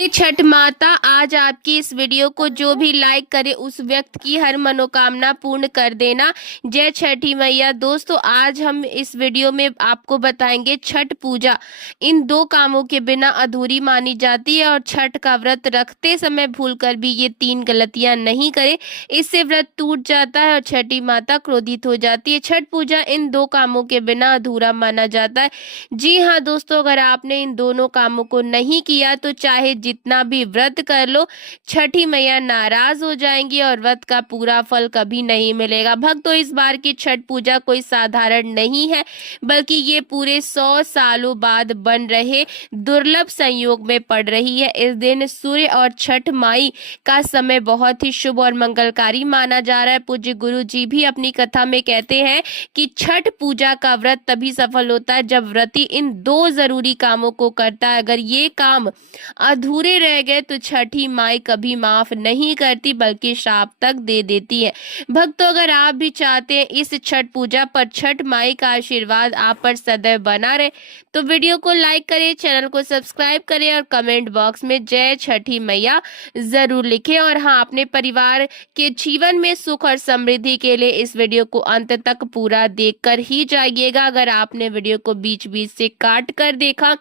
छठ माता आज आपकी इस वीडियो को जो भी लाइक करे उस व्यक्ति की हर मनोकामना पूर्ण कर देना। जय छठी मैया। दोस्तों, आज हम इस वीडियो में आपको बताएंगे छठ पूजा इन दो कामों के बिना अधूरी मानी जाती है और छठ का व्रत रखते समय भूलकर भी ये तीन गलतियां नहीं करें, इससे व्रत टूट जाता है और छठी माता क्रोधित हो जाती है। छठ पूजा इन दो कामों के बिना अधूरा माना जाता है। जी हाँ दोस्तों, अगर आपने इन दोनों कामों को नहीं किया तो चाहे जितना भी व्रत कर लो, छठी मैया नाराज हो जाएंगी और व्रत का पूरा फल कभी नहीं मिलेगा। भक्तों, इस बार की छठ पूजा कोई साधारण नहीं है, बल्कि ये पूरे 100 सालों बाद बन रहे दुर्लभ संयोग में पड़ रही है। इस दिन सूर्य और छठ माई का समय बहुत ही शुभ और मंगलकारी माना जा रहा है। पूज्य गुरु जी भी अपनी कथा में कहते हैं कि छठ पूजा का व्रत तभी सफल होता है जब व्रती इन दो जरूरी कामों को करता है। अगर ये काम अधूरे रह गए तो छठी माई कभी माफ नहीं करती, बल्कि श्राप तक दे देती है। भक्तों, अगर आप भी चाहते हैं इस छठ पूजा पर छठ माई का आशीर्वाद आप पर सदैव बना रहे, तो वीडियो को लाइक करें, चैनल को सब्सक्राइब करें और कमेंट बॉक्स में जय छठी मैया जरूर लिखें। और हाँ, अपने परिवार के जीवन में सुख और समृद्धि के लिए इस वीडियो को अंत तक पूरा देखकर ही जाइएगा। अगर आपने वीडियो को बीच बीच से काट कर देखा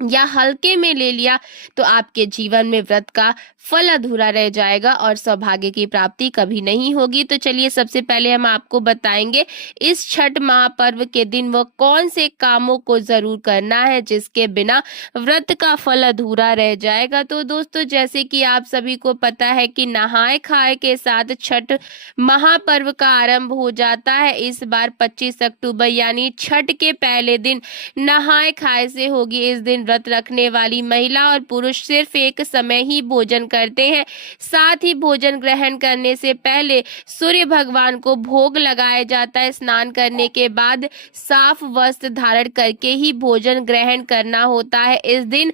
या हल्के में ले लिया तो आपके जीवन में व्रत का फल अधूरा रह जाएगा और सौभाग्य की प्राप्ति कभी नहीं होगी। तो चलिए, सबसे पहले हम आपको बताएंगे इस छठ महापर्व के दिन वो कौन से कामों को जरूर करना है जिसके बिना व्रत का फल अधूरा रह जाएगा। तो दोस्तों, जैसे कि आप सभी को पता है कि नहाए खाए के साथ छठ महापर्व का आरंभ हो जाता है। इस बार 25 अक्टूबर यानी छठ के पहले दिन नहाए खाए से होगी। इस दिन व्रत रखने वाली महिला और पुरुष सिर्फ एक समय ही भोजन करते हैं। साथ ही भोजन ग्रहण करने से पहले सूर्य भगवान को भोग लगाया जाता है। स्नान करने के बाद साफ वस्त्र धारण करके ही भोजन ग्रहण करना होता है। इस दिन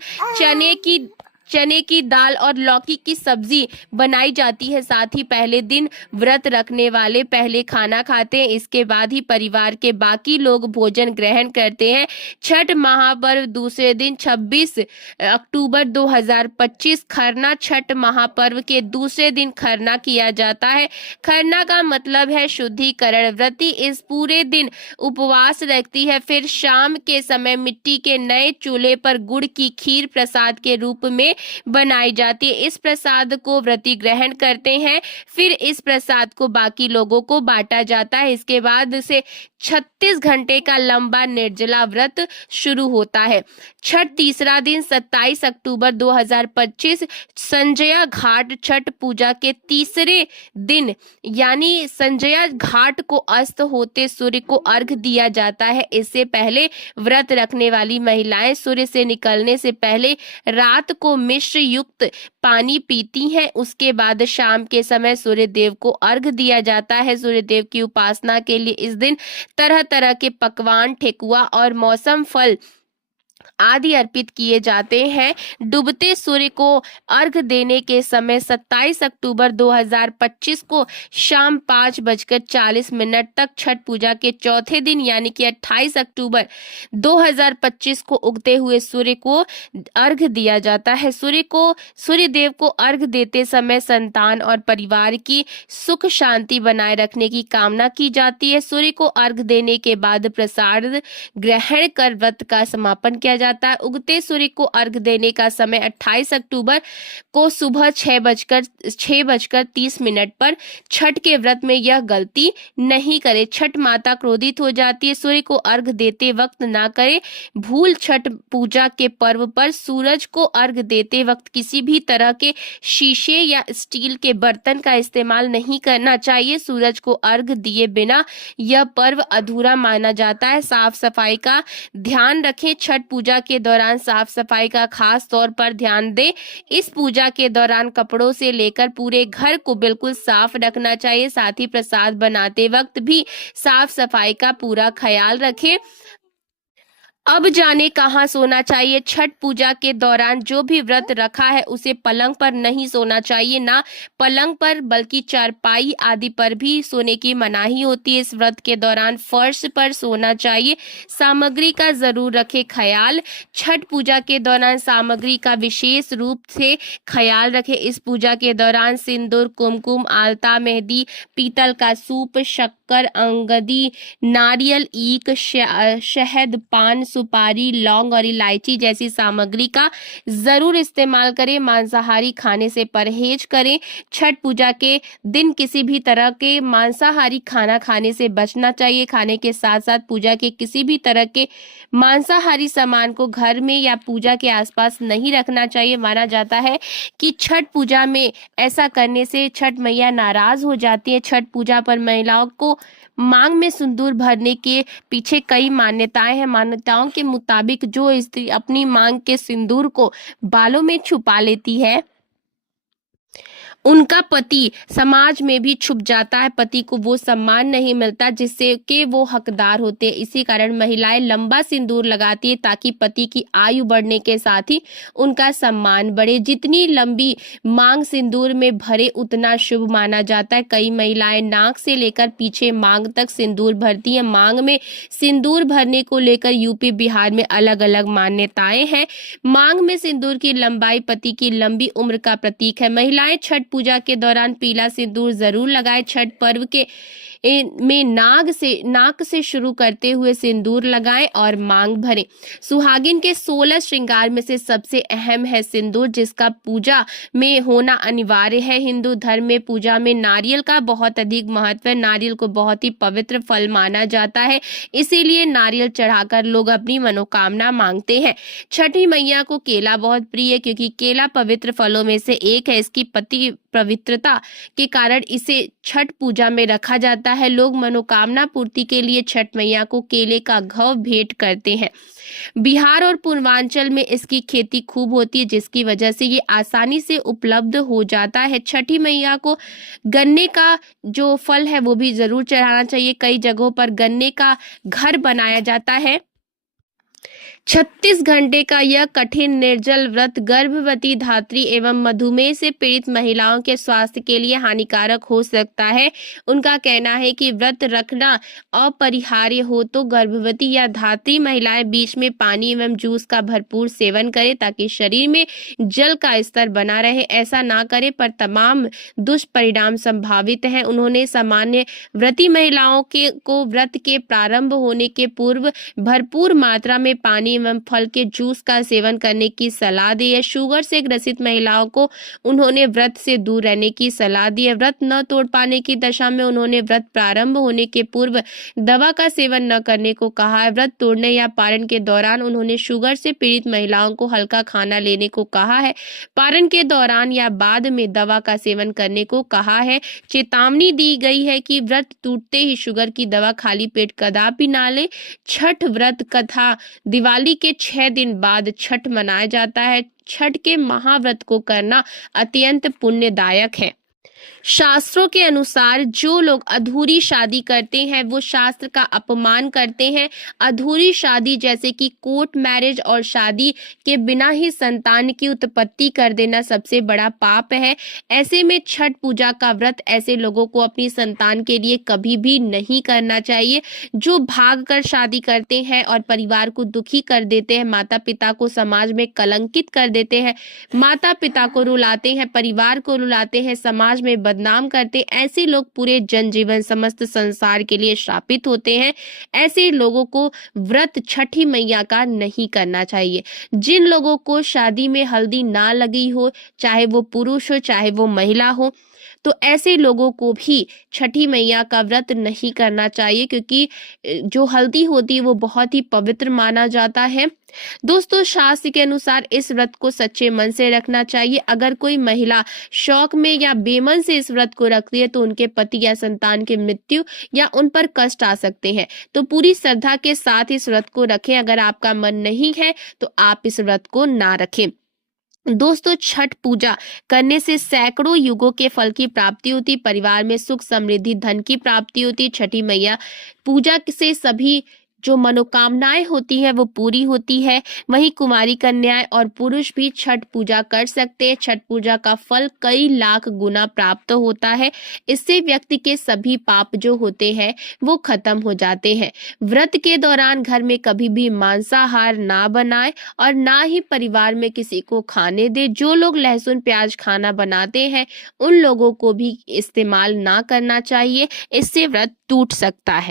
चने की दाल और लौकी की सब्जी बनाई जाती है। साथ ही पहले दिन व्रत रखने वाले पहले खाना खाते हैं, इसके बाद ही परिवार के बाकी लोग भोजन ग्रहण करते हैं। छठ महापर्व दूसरे दिन 26 अक्टूबर 2025 खरना। छठ महापर्व के दूसरे दिन खरना किया जाता है। खरना का मतलब है शुद्धिकरण। व्रती इस पूरे दिन उपवास रखती है, फिर शाम के समय मिट्टी के नए चूल्हे पर गुड़ की खीर प्रसाद के रूप में बनाई जाती है। इस प्रसाद को व्रती ग्रहण करते हैं, फिर इस प्रसाद को बाकी लोगों को बांटा जाता है। इसके बाद से 36 घंटे का लंबा निर्जला व्रत शुरू होता है। छठ तीसरा दिन 27 अक्टूबर 2025 संजया घाट। छठ पूजा के तीसरे दिन यानी संजया घाट को अस्त होते सूर्य को अर्घ दिया जाता है। इससे पहले व्रत रखने वाली महिलाएं सूर्य से निकलने से पहले रात को मिश्र युक्त पानी पीती हैं। उसके बाद शाम के समय सूर्य देव को अर्घ दिया जाता है। सूर्य देव की उपासना के लिए इस दिन तरह तरह के पकवान, ठेकुआ और मौसम फल आदि अर्पित किए जाते हैं। डूबते सूर्य को अर्घ देने के समय 27 अक्टूबर 2025 को शाम 5:40 तक छठ पूजा के चौथे दिन यानी कि 28 अक्टूबर 2025 को उगते हुए सूर्य को अर्घ दिया जाता है। सूर्य देव को अर्घ देते समय संतान और परिवार की सुख शांति बनाए रखने की कामना की जाती है। सूर्य को अर्घ देने के बाद प्रसाद ग्रहण कर व्रत का समापन किया जाता है। उगते सूर्य को अर्घ देने का समय 28 अक्टूबर को सुबह 6:30 पर। छठ के व्रत में यह गलती नहीं करे, छठ माता क्रोधित हो जाती है। सूर्य को अर्घ देते वक्त ना करे भूल। छठ पूजा के पर्व पर सूरज को अर्घ देते वक्त किसी भी तरह के शीशे या स्टील के बर्तन का इस्तेमाल नहीं करना चाहिए। सूरज को अर्घ दिए बिना यह पर्व अधूरा माना जाता है। साफ सफाई का ध्यान रखें। छठ पूजा के दौरान साफ सफाई का खास तौर पर ध्यान दें। इस पूजा के दौरान कपड़ों से लेकर पूरे घर को बिल्कुल साफ रखना चाहिए। साथ ही प्रसाद बनाते वक्त भी साफ सफाई का पूरा ख्याल रखें। अब जाने कहाँ सोना चाहिए। छठ पूजा के दौरान जो भी व्रत रखा है उसे पलंग पर नहीं सोना चाहिए, ना पलंग पर बल्कि चारपाई आदि पर भी सोने की मनाही होती है। इस व्रत के दौरान फर्श पर सोना चाहिए। सामग्री का जरूर रखें ख्याल। छठ पूजा के दौरान सामग्री का विशेष रूप से ख्याल रखें। इस पूजा के दौरान सिंदूर, कुमकुम, आलता, मेहंदी, पीतल का सूप, शक्कर, अंगदी, नारियल, ईख, शहद, पान, सुपारी, लौंग और इलायची जैसी सामग्री का जरूर इस्तेमाल करें। मांसाहारी खाने से परहेज करें। छठ पूजा के दिन किसी भी तरह के मांसाहारी खाना खाने से बचना चाहिए। खाने के साथ साथ पूजा के किसी भी तरह के मांसाहारी सामान को घर में या पूजा के आसपास नहीं रखना चाहिए। माना जाता है कि छठ पूजा में ऐसा करने से छठ मैया नाराज हो जाती है। छठ पूजा पर महिलाओं को मांग में सिंदूर भरने के पीछे कई मान्यताएं हैं। मान्यताओं के मुताबिक जो स्त्री अपनी मांग के सिंदूर को बालों में छुपा लेती है उनका पति समाज में भी छुप जाता है। पति को वो सम्मान नहीं मिलता जिससे कि वो हकदार होते हैं। इसी कारण महिलाएं लंबा सिंदूर लगाती है ताकि पति की आयु बढ़ने के साथ ही उनका सम्मान बढ़े। जितनी लंबी मांग सिंदूर में भरे उतना शुभ माना जाता है। कई महिलाएं नाक से लेकर पीछे मांग तक सिंदूर भरती है। मांग में सिंदूर भरने को लेकर यूपी बिहार में अलग अलग मान्यताएं हैं। मांग में सिंदूर की लंबाई पति की लंबी उम्र का प्रतीक है। महिलाएं छठ पूजा के दौरान पीला सिंदूर जरूर लगाएं। छठ पर्व के में नाक से शुरू करते हुए सिंदूर लगाएं और मांग भरें। सुहागिन के 16 श्रृंगार में से सबसे अहम है सिंदूर, जिसका पूजा में होना अनिवार्य है। हिंदू धर्म में पूजा में नारियल का बहुत अधिक महत्व है। नारियल को बहुत ही पवित्र फल माना जाता है, इसीलिए नारियल चढ़ाकर लोग अपनी मनोकामना मांगते हैं। छठी मैया को केला बहुत प्रिय है क्योंकि केला पवित्र फलों में से एक है। इसकी पवित्रता के कारण इसे छठ पूजा में रखा जाता है। लोग मनोकामना पूर्ति के लिए छठ मैया को केले का घौं भेंट करते हैं। बिहार और पूर्वांचल में इसकी खेती खूब होती है, जिसकी वजह से ये आसानी से उपलब्ध हो जाता है। छठी मैया को गन्ने का जो फल है वो भी जरूर चढ़ाना चाहिए। कई जगहों पर गन्ने का घर बनाया जाता है। 36 घंटे का यह कठिन निर्जल व्रत गर्भवती धात्री एवं मधुमेह से पीड़ित महिलाओं के स्वास्थ्य के लिए हानिकारक हो सकता है। उनका कहना है कि व्रत रखना अपरिहार्य हो तो गर्भवती या धात्री महिलाएं बीच में पानी एवं जूस का भरपूर सेवन करें ताकि शरीर में जल का स्तर बना रहे। ऐसा ना करें पर तमाम दुष्परिणाम संभावित हैं। उन्होंने सामान्य व्रती महिलाओं को व्रत के प्रारंभ होने के पूर्व भरपूर मात्रा में पानी एवं फल के जूस का सेवन करने की सलाह दी है। शुगर से ग्रसित महिलाओं को उन्होंने व्रत से दूर रहने की सलाह दी है। व्रत न तोड़ पाने की दशा में उन्होंने व्रत प्रारंभ होने के पूर्व दवा का सेवन न करने को कहा है। व्रत तोड़ने या पारण के दौरान उन्होंने शुगर से पीड़ित महिलाओं को हल्का खाना लेने को कहा है। पारण के दौरान या बाद में दवा का सेवन करने को कहा है। चेतावनी दी गई है कि व्रत टूटते ही शुगर की दवा खाली पेट कदापि ना ले। छठ व्रत कथा दिवाली के 6 दिन बाद छठ मनाया जाता है। छठ के महाव्रत को करना अत्यंत पुण्यदायक है। शास्त्रों के अनुसार जो लोग अधूरी शादी करते हैं वो शास्त्र का अपमान करते हैं। अधूरी शादी जैसे कि कोर्ट मैरिज और शादी के बिना ही संतान की उत्पत्ति कर देना सबसे बड़ा पाप है। ऐसे में छठ पूजा का व्रत ऐसे लोगों को अपनी संतान के लिए कभी भी नहीं करना चाहिए। जो भाग कर शादी करते हैं और परिवार को दुखी कर देते हैं, माता पिता को समाज में कलंकित कर देते हैं, माता पिता को रुलाते हैं, परिवार को रुलाते हैं, समाज में बदनाम करते, ऐसे लोग पूरे जनजीवन समस्त संसार के लिए श्रापित होते हैं। ऐसे लोगों को व्रत छठी मैया का नहीं करना चाहिए। जिन लोगों को शादी में हल्दी ना लगी हो, चाहे वो पुरुष हो चाहे वो महिला हो, तो ऐसे लोगों को भी छठी मैया का व्रत नहीं करना चाहिए क्योंकि जो हल्दी होती है वो बहुत ही पवित्र माना जाता है। दोस्तों, शास्त्र के अनुसार इस व्रत को सच्चे मन से रखना चाहिए। अगर कोई महिला शौक में या बेमन से इस व्रत को रखती है तो उनके पति या संतान की मृत्यु या उन पर कष्ट आ सकते हैं। तो पूरी श्रद्धा के साथ इस व्रत को रखें। अगर आपका मन नहीं है तो आप इस व्रत को ना रखें। दोस्तों, छठ पूजा करने से सैकड़ों युगों के फल की प्राप्ति होती, परिवार में सुख समृद्धि धन की प्राप्ति होती। छठी मैया पूजा से सभी जो मनोकामनाएं होती हैं वो पूरी होती है। वहीं कुमारी कन्याएं और पुरुष भी छठ पूजा कर सकते हैं। छठ पूजा का फल कई लाख गुना प्राप्त होता है। इससे व्यक्ति के सभी पाप जो होते हैं वो खत्म हो जाते हैं। व्रत के दौरान घर में कभी भी मांसाहार ना बनाए और ना ही परिवार में किसी को खाने दे। जो लोग लहसुन प्याज खाना बनाते हैं उन लोगों को भी इस्तेमाल ना करना चाहिए, इससे व्रत टूट सकता है।